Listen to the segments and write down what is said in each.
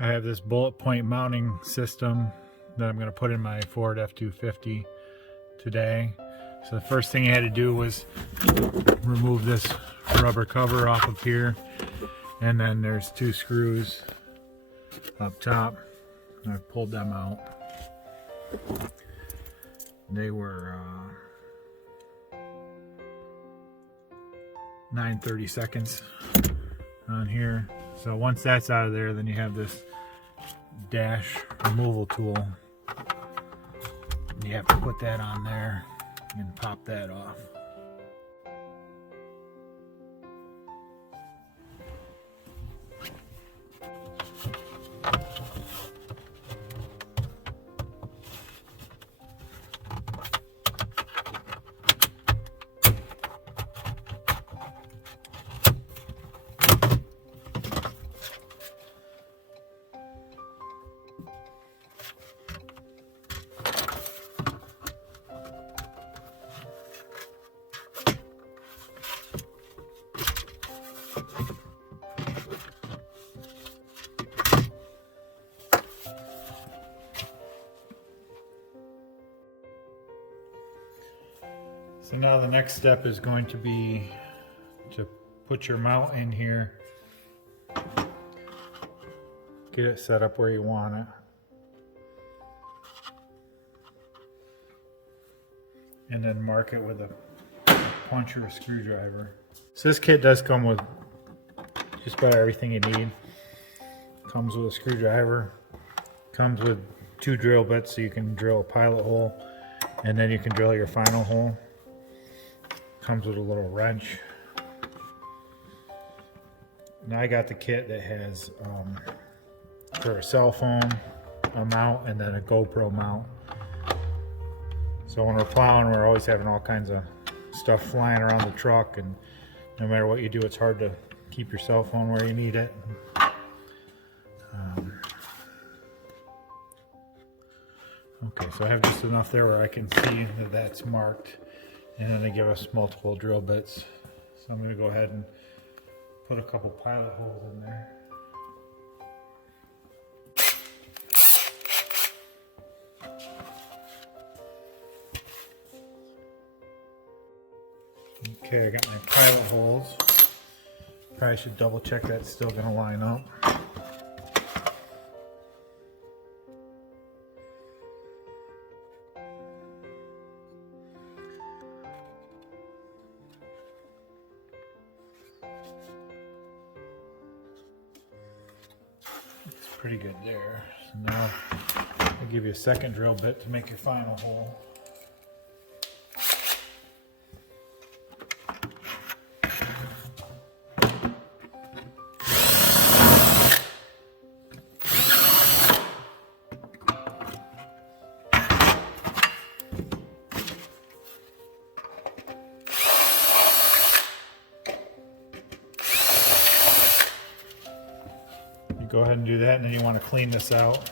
I have this BulletPoint mounting system that I'm going to put in my Ford F250 today. So the first thing I had to do was remove this rubber cover off of here, and then there's two screws up top. I've pulled them out. They were 9/32 on here. So once that's out of there, then you have this dash removal tool. You have to put that on there and pop that off. So now the next step is going to be to put your mount in here, get it set up where you want it, and then mark it with a punch or a screwdriver. So this kit does come with just about everything you need. Comes with a screwdriver, comes with 2 drill bits so you can drill a pilot hole, and then you can drill your final hole. Comes with a little wrench. Now I got the kit that has for a cell phone, a mount, and then a GoPro mount. So when we're plowing, we're always having all kinds of stuff flying around the truck, and no matter what you do, it's hard to keep your cell phone where you need it. Okay, so I have just enough there where I can see that that's marked. And then they give us multiple drill bits. So I'm going to go ahead and put a couple pilot holes in there. Okay, I got my pilot holes. Probably should double check that's still going to line up. Pretty good there. So now I'll give you a second drill bit to make your final hole. Go ahead and do that, and then you want to clean this out.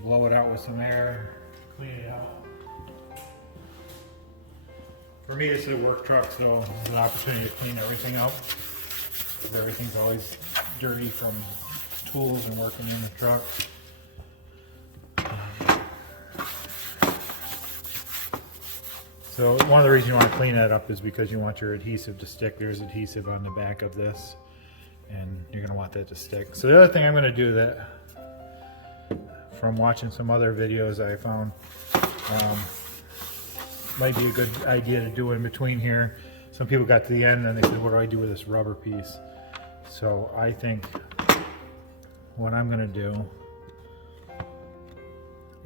Blow it out with some air, clean it out. For me, this is a work truck, so it's an opportunity to clean everything out. Because everything's always dirty from tools and working in the truck. So one of the reasons you want to clean that up is because you want your adhesive to stick. There's adhesive on the back of this, and you're going to want that to stick. So the other thing I'm going to do, that from watching some other videos I found might be a good idea to do in between here. Some people got to the end and they said, what do I do with this rubber piece? So I think what I'm going to do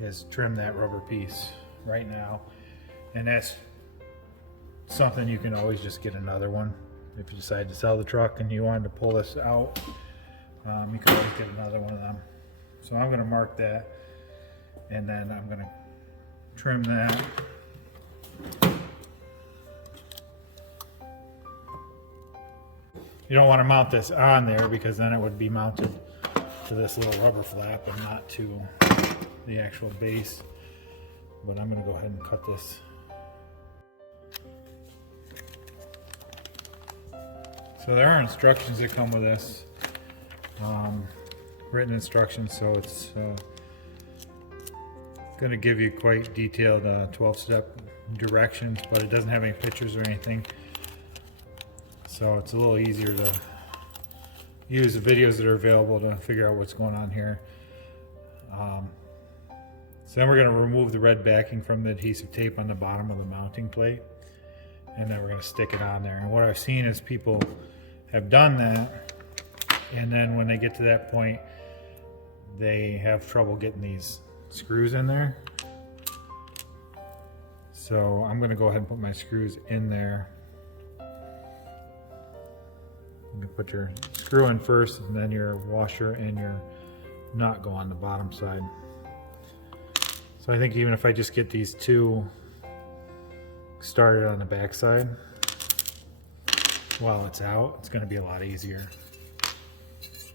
is trim that rubber piece right now, and that's something you can always just get another one. If you decide to sell the truck and you wanted to pull this out, you can always get another one of them. So I'm going to mark that, and then I'm going to trim that. You don't want to mount this on there because then it would be mounted to this little rubber flap and not to the actual base. But I'm going to go ahead and cut this. So there are instructions that come with this. written instructions, so it's going to give you quite detailed 12-step directions, but it doesn't have any pictures or anything, so it's a little easier to use the videos that are available to figure out what's going on here. So then we're going to remove the red backing from the adhesive tape on the bottom of the mounting plate, and then we're going to stick it on there. And what I've seen is people have done that, and then when they get to that point they have trouble getting these screws in there. So I'm going to go ahead and put my screws in there. You can put your screw in first, and then your washer and your nut go on the bottom side. So I think even if I just get these two started on the back side while it's out, it's going to be a lot easier.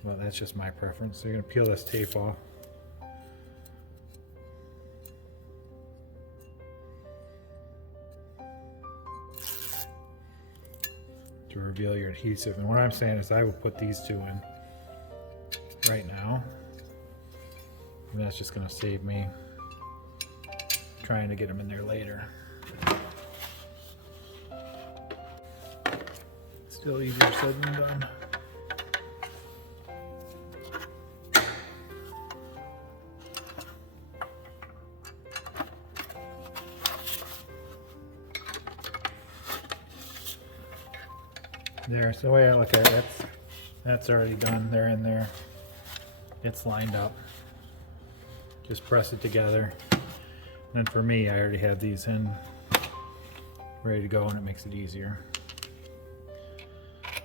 Well, that's just my preference. So you're going to peel this tape off. To reveal your adhesive. And what I'm saying is I will put these two in right now. And that's just going to save me trying to get them in there later. Still easier said than done. There, so the way I look at it, that's already done. They're in there. It's lined up. Just press it together. And for me, I already have these in, ready to go, and it makes it easier.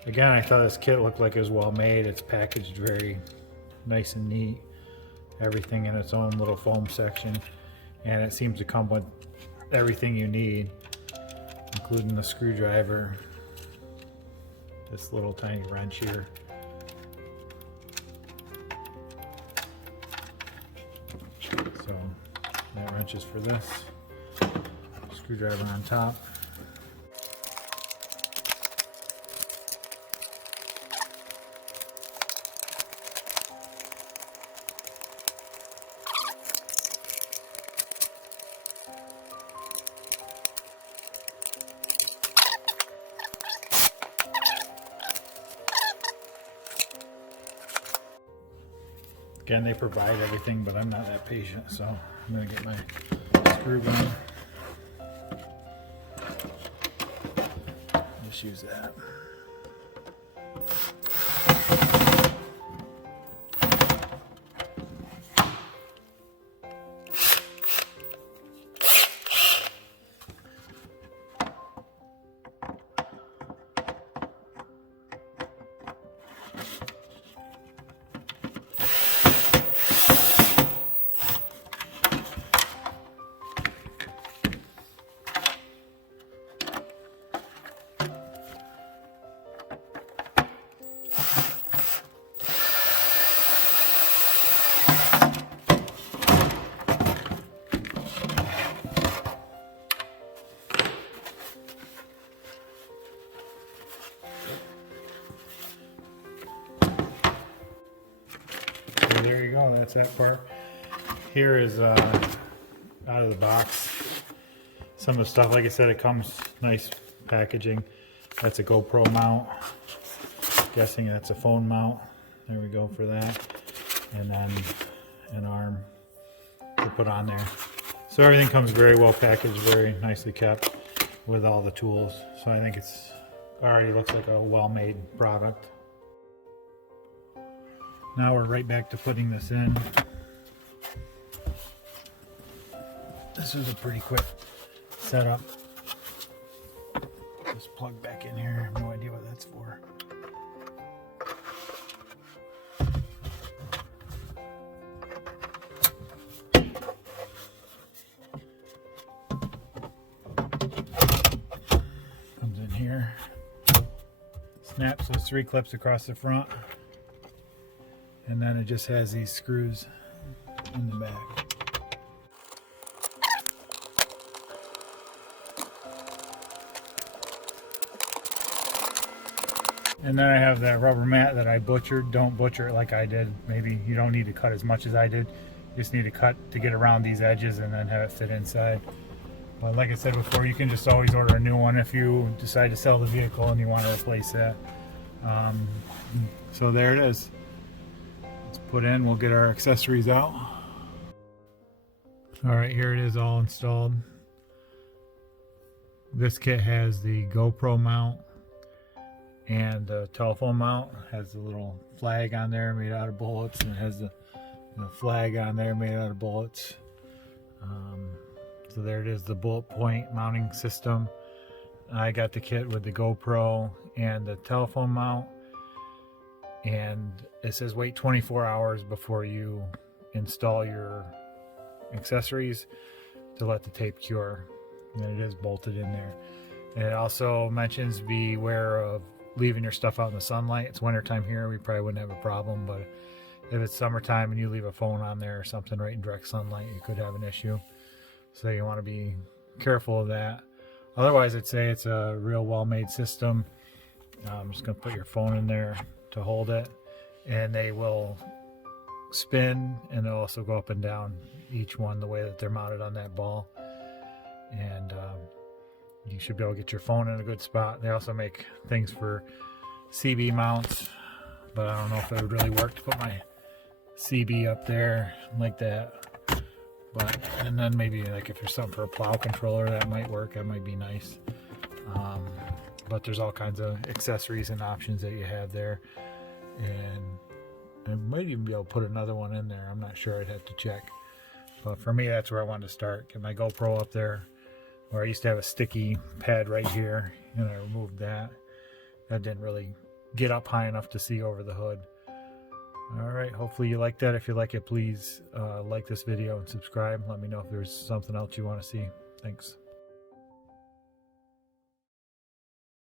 Again, I thought this kit looked like it was well made. It's packaged very nice and neat. Everything in its own little foam section. And it seems to come with everything you need, including the screwdriver, this little tiny wrench here. So that wrench is for this. Screwdriver on top. Again, they provide everything, but I'm not that patient, so I'm going to get my screw gun. Just use that. There you go, that's that part. Here is out of the box some of the stuff. Like I said, it comes nice packaging. That's a GoPro mount. Guessing that's a phone mount. There we go for that. And then an arm to put on there. So everything comes very well packaged, very nicely kept with all the tools. So I think it's already looks like a well-made product. Now we're right back to putting this in. This is a pretty quick setup. Just plug back in here. I have no idea what that's for. Comes in here. Snaps those 3 clips across the front. And then it just has these screws in the back. And then I have that rubber mat that I butchered. Don't butcher it like I did. Maybe you don't need to cut as much as I did. You just need to cut to get around these edges and then have it fit inside. But like I said before, you can just always order a new one if you decide to sell the vehicle and you want to replace that. So there it is. Let's put in, we'll get our accessories out. Alright, here it is all installed. This kit has the GoPro mount and the telephone mount. It has a little flag on there made out of bullets, and it has the flag on there made out of bullets. So there it is, the BulletPoint mounting system. I got the kit with the GoPro and the telephone mount, and it says wait 24 hours before you install your accessories to let the tape cure, and it is bolted in there. And it also mentions beware of leaving your stuff out in the sunlight. It's wintertime here, we probably wouldn't have a problem, but if it's summertime and you leave a phone on there or something right in direct sunlight, you could have an issue. So you want to be careful of that. Otherwise, I'd say it's a real well-made system. I'm just going to put your phone in there to hold it, and they will spin, and they'll also go up and down, each one the way that they're mounted on that ball. And you should be able to get your phone in a good spot. They also make things for CB mounts, but I don't know if it would really work to put my CB up there like that. But, and then maybe like if there's something for a plow controller, that might work. That might be nice. But there's all kinds of accessories and options that you have there. And I might even be able to put another one in there. I'm not sure, I'd have to check. But for me, that's where I wanted to start. Get my GoPro up there, where I used to have a sticky pad right here, and I removed that. That didn't really get up high enough to see over the hood. Alright, hopefully you like that. If you like it, please like this video and subscribe. Let me know if there's something else you want to see. Thanks.